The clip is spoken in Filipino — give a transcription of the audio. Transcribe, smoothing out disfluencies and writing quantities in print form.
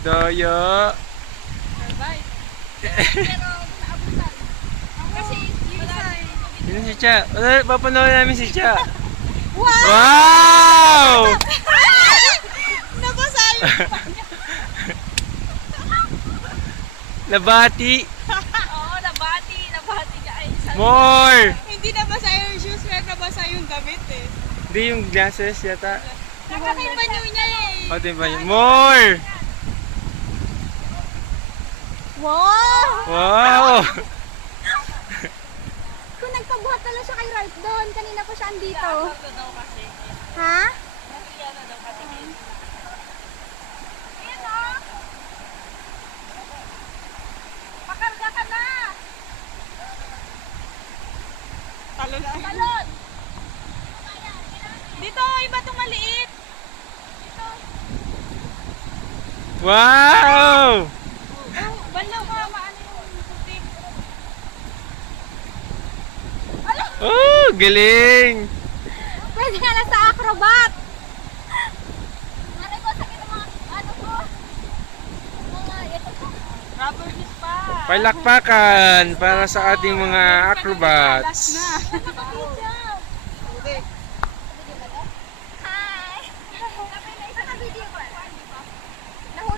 Daya. Bye. Pero naabutan. Kasi yung isa Sino si Cha? Papanoorin namin si Cha. Wow! Wow! Nabasa yung Nabati. Oo, nabati niya ay isa. More! Hindi nabasa yung shoes, pero nabasa yung damit eh. Hindi yung glasses yata. Nakakaiba niya eh. O, diba yun? More! Wow! Wow! Kung nagpabuhat na lang siya kay Ralph doon, kanina pa siya andito. Ito daw kasi. Ha? Nasiyano daw kasi. Ayan o. Pakarga ka na. Talon. Talon. Dito, iba itong maliit. Dito. Wow! Balaw ka, maano yung putik. Oh, galing! Pwede ka na sa acrobat. Ano ko, sakit ang mga, ano ko? Mga, ito ko. Rubber shoes pa. Palakpakan para sa ating mga acrobats. Nakakita.